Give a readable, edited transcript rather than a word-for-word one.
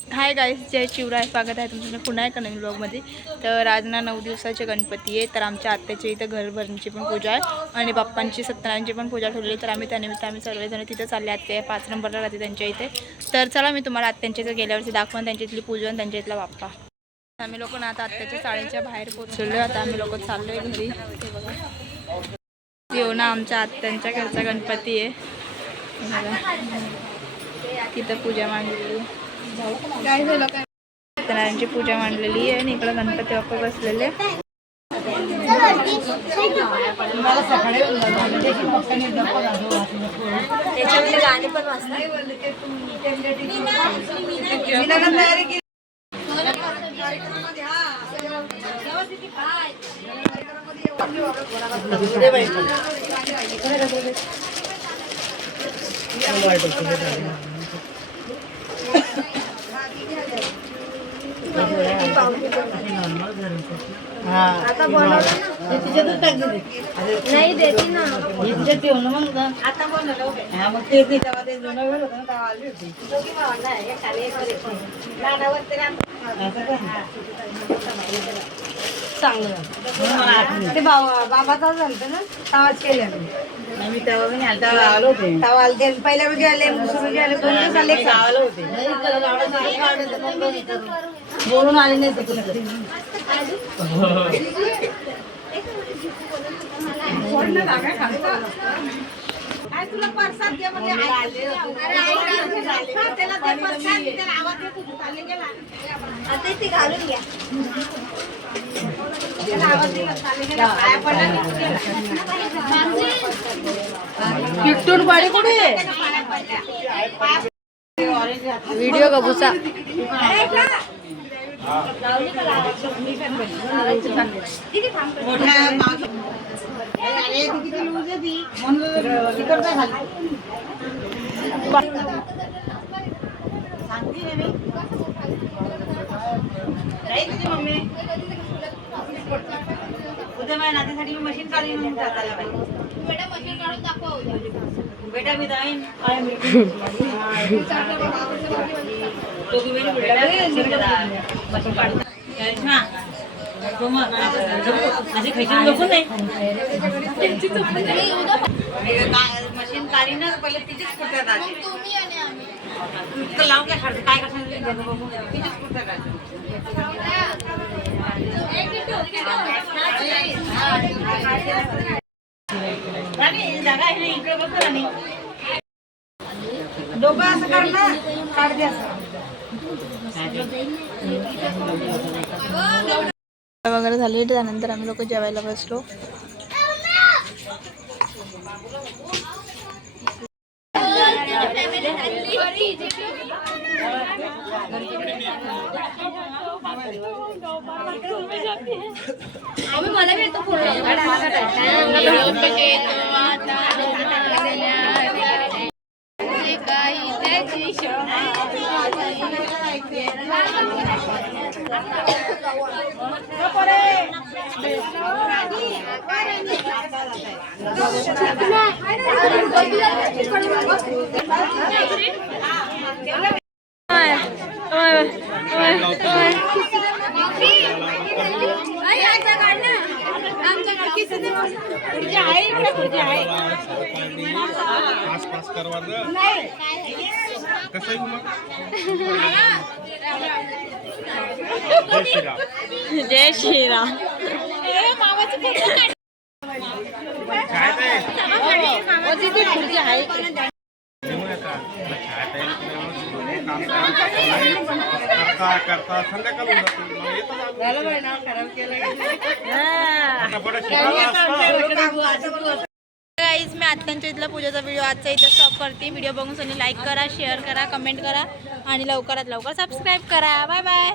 Hi guys, जय शिवराय. स्वागत आहे तुमचं पुन्हा एका नवीन ब्लॉगमध्ये. तर आज ना 9 दिवसाचे गणपती आहे. तर आमच्या आत्याच्या इथं घरभरणीची पण पूजा आहे आणि बाप्पांची सत्यनारायणची पण पूजा ठेवली आहे. तर आम्ही त्यानिमित्त सर्वजण तिथं चालले. आत्या 5 नंबरला राहते त्यांच्या इथे. तर चला मी तुम्हाला आत्यांच्या इथं गेल्यावरती दाखवून त्यांच्या इथली पूजा आणि त्यांच्या इथला बाप्पा. आम्ही लोक ना आता आत्याच्या शाळेच्या बाहेर पोहोचलो. आता आम्ही लोक चाललोय घरी. ते बघा येऊ ना आमच्या आत्यांच्या घरचा गणपती आहे. तिथं पूजा मांडलेली काय झालं काय सत्यनारायणची पूजा मांडलेली आहे आणि इकडे गणपती बाप्पा बसलेले. गाणे पण वाजतात. आता बनवलं नाही देते ना मग आता बनवलं मग ते तेव्हा ते जुनं वेळ होतं ना तेव्हा आली होती चांगलं ते बाबाचा झालं ना तेव्हाच केलं मी तेव्हा पण आलो होते तेव्हा आलते पहिल्या वेळी आले दुसऱ्या आले 2 दिवस आले आलो होते बोलून आले नाही तुला परसाद घे म्हणजे घालून घ्या किट्टून पाडी कुठे व्हिडिओ कबूचा मम्मी उद्या माझ्या नातीसाठी मी मशीन काढून बेटा मशीन काढून दाखव बेटा मी जाईन मशीन काढी ना पहिले तिचीच कुठ्यात लावून काय काढतो काय कसं तिचीच कुठ्यात जागा आहे ना इकडे बघ ना डोकं असं काढ ना काढ दे असं वगैरे झाली. त्यानंतर आम्ही लोक जेवायला बसलो. मला भेटतो जय श्रीराम. करता संध्याकाळ गाईज मी आत्यांच्या इथला पूजेचा व्हिडिओ आजचा इथे स्टॉप करते. व्हिडिओ बघून सगळी लाईक करा, शेअर करा, कमेंट करा आणि लवकरात लवकर सबस्क्राईब करा. Bye bye.